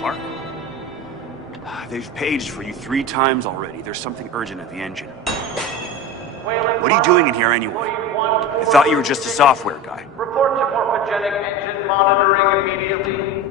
Park? They've paged for you 3 times already. There's something urgent at the engine. What are you doing in here anyway? I thought you were just a software guy. Report to morphogenic engine monitoring immediately.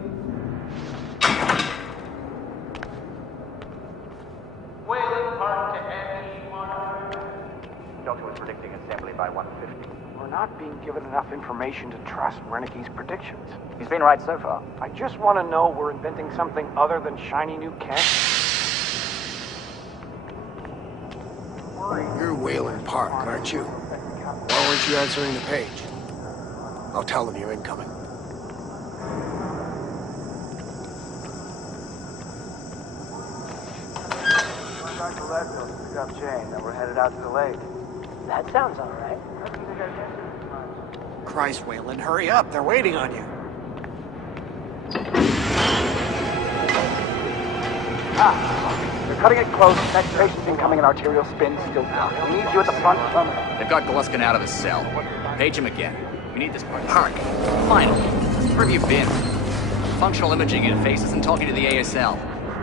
Wayland Park to Pt1. Delta was predicting assembly by 1:50. We're not being given enough information to trust Wernicke's predictions. He's been right so far. I just want to know we're inventing something other than shiny new Kent. You're Wayland Park, aren't you? Why weren't you answering the page? I'll tell them you're incoming. Back to Leadville to pick up Jane, then we're headed out to the lake. That sounds all right. Christ, Wayland, hurry up. They're waiting on you. They're cutting it close. Next patient's incoming and arterial spin still down. We need you at the front terminal. They've got Gluskin out of his cell. Page him again. We need this Park. Finally. Where have you been? Functional imaging interface isn't talking to the ASL.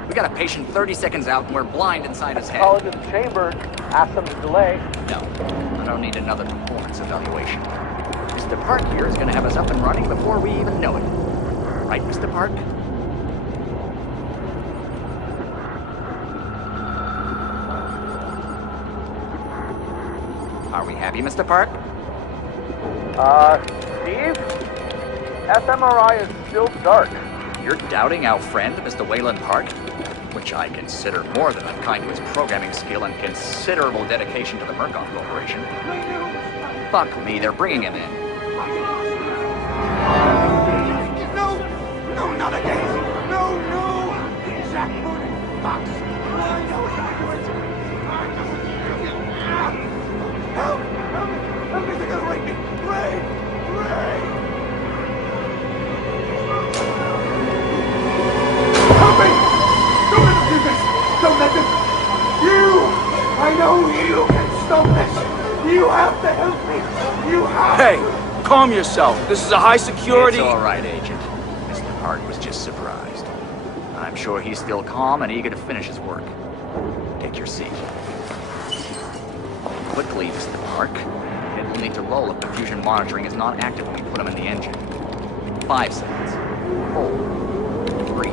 We got a patient 30 seconds out and we're blind inside his head. Call into the chamber. Ask them to delay. No. I don't need another performance evaluation. Mr. Park here is going to have us up and running before we even know it. Right, Mr. Park? Are we happy, Mr. Park? Steve? fMRI is still dark. You're doubting our friend, Mr. Wayland Park? Which I consider more than unkind to his programming skill and considerable dedication to the Murkoff Corporation. Fuck me, they're bringing him in. No, not again. No. Zach, Fox. Help me, they're gonna rape me. Ray. Help me! Don't let them do this! Don't let them... I know you can stop this! You have to help me! You have Hey, calm yourself. This is a high security... It's all right, Agent. Mr. Park was just surprised. I'm sure he's still calm and eager to finish his work. Take your seat. Quickly, Mr. Park. It will need to roll if the fusion monitoring is not active when we put him in the engine. 5 seconds. 4. 3.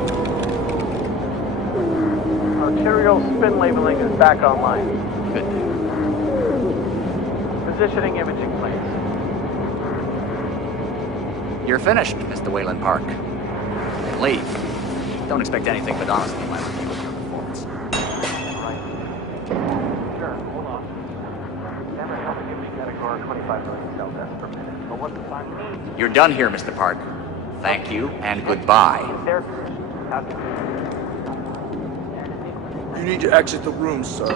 Arterial spin labeling is back online. Good. Positioning imaging plans. You're finished, Mr. Wayland Park. And leave. Don't expect anything but honesty in my review of your performance. Sure, hold on. Never held a given category 25 million cell deaths per minute. But what the sign means... You're done here, Mr. Park. Thank you, and goodbye. Their position. How do You need to exit the room, sir.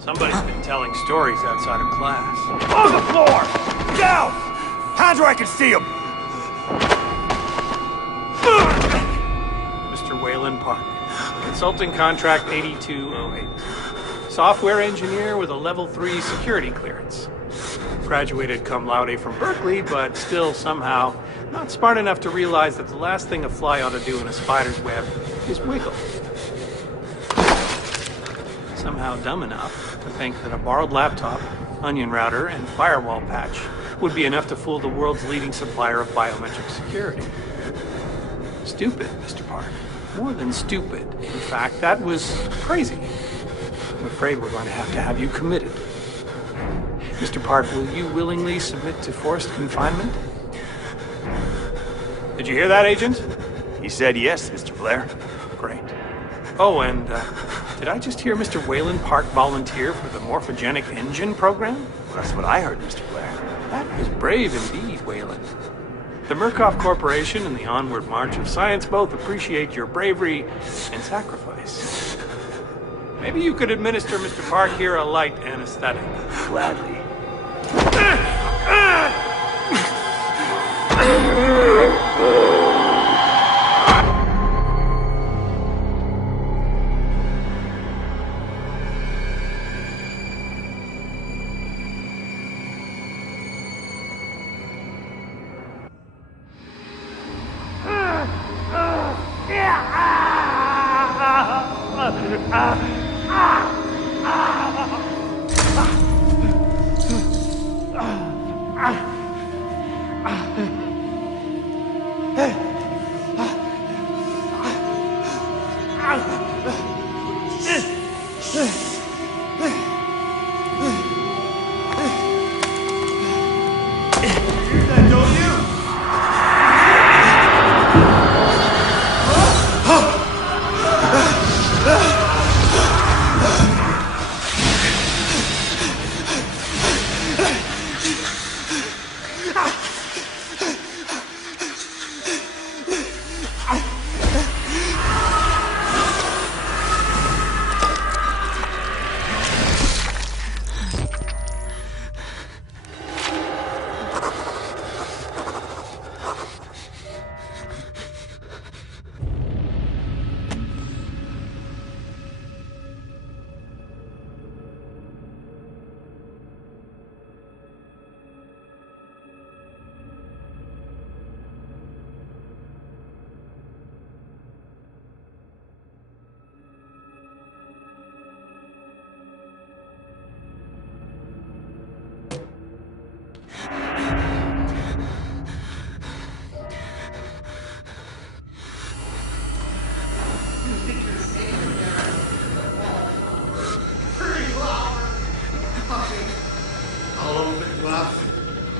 Somebody's been telling stories outside of class. On the floor! Down! Hands where I can see them! Mr. Wayland Park. Consulting contract 8208. Software engineer with a level 3 security clearance. Graduated cum laude from Berkeley, but still somehow not smart enough to realize that the last thing a fly ought to do in a spider's web is wiggle. Somehow dumb enough to think that a borrowed laptop, onion router, and firewall patch would be enough to fool the world's leading supplier of biometric security. Stupid, Mr. Park. More than stupid. In fact, that was crazy. I'm afraid we're going to have you committed. Mr. Park, will you willingly submit to forced confinement? Did you hear that, Agent? He said yes, Mr. Blair. Great. Oh, and did I just hear Mr. Wayland Park volunteer for the morphogenic engine program? Well, that's what I heard, Mr. Blair. That is brave indeed, Wayland. The Murkoff Corporation and the Onward March of Science both appreciate your bravery and sacrifice. Maybe you could administer Mr. Park here a light anesthetic. Gladly.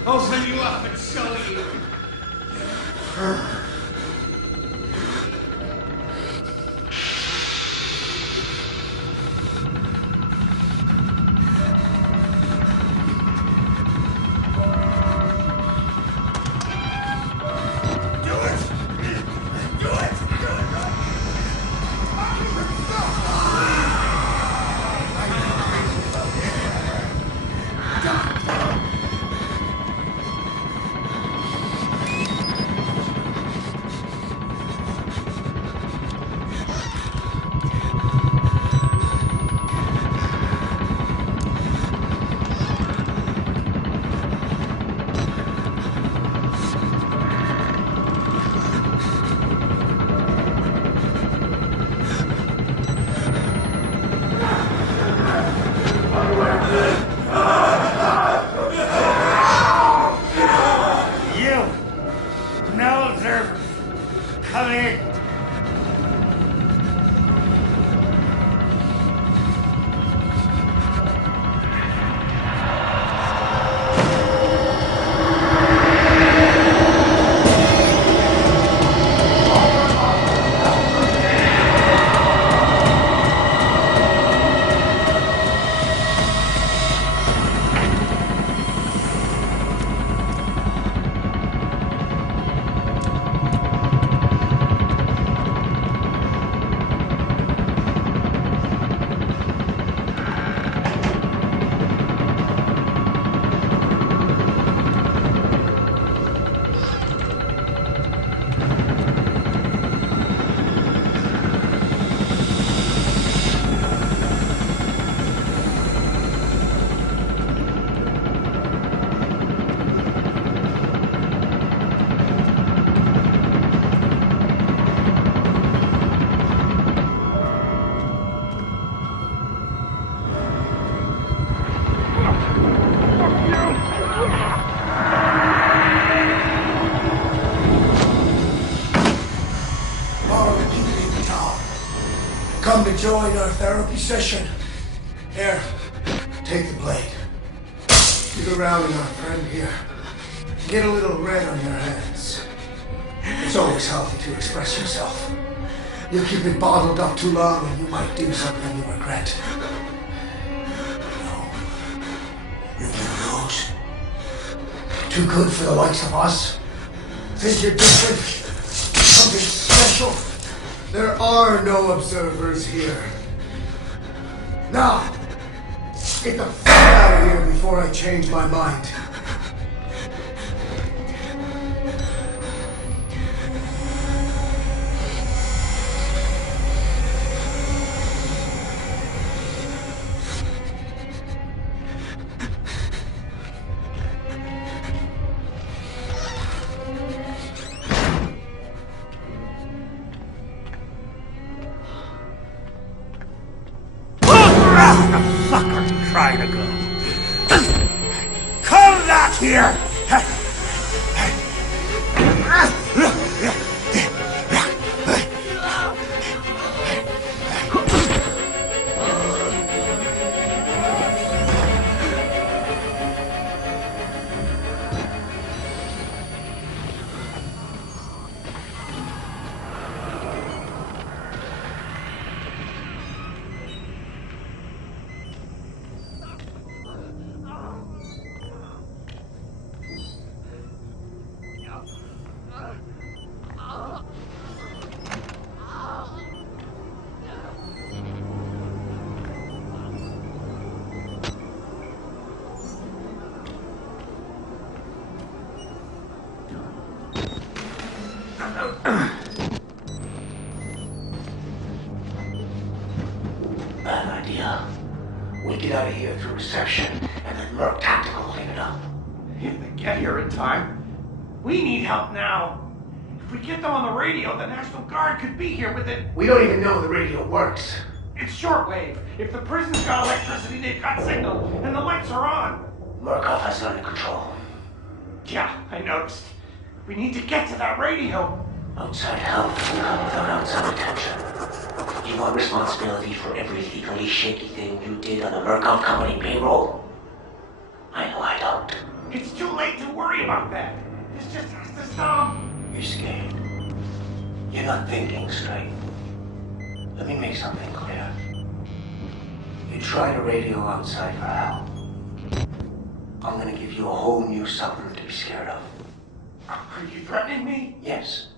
I'll send you up and show you. Come to join our therapy session. Here, take the blade. Get around our friend here. Get a little red on your hands. It's always healthy to express yourself. You keep it bottled up too long and you might do something you regret. No. You're one of those. Too good for the likes of us. Think you're different? Something special? There are no observers here. Now, get the fuck out of here before I change my mind. Where the fuck are you trying to go? Come back here! Bad idea. We get out of here through reception, and then Merc Tactical clean it up. If they get here in time, we need help now. If we get them on the radio, the National Guard could be here within... We don't even know the radio works. It's shortwave. If the prison's got electricity, they've got signal, and the lights are on. Murkoff has it under control. Yeah, I noticed. We need to get to that radio. Outside help doesn't come without outside attention. You want responsibility for every legally shaky thing you did on the Murkoff Company payroll? I know I don't. It's too late to worry about that. This just has to stop. You're scared. You're not thinking straight. Let me make something clear. You try to radio outside for help. I'm gonna give you a whole new something to be scared of. Are you threatening me? Yes.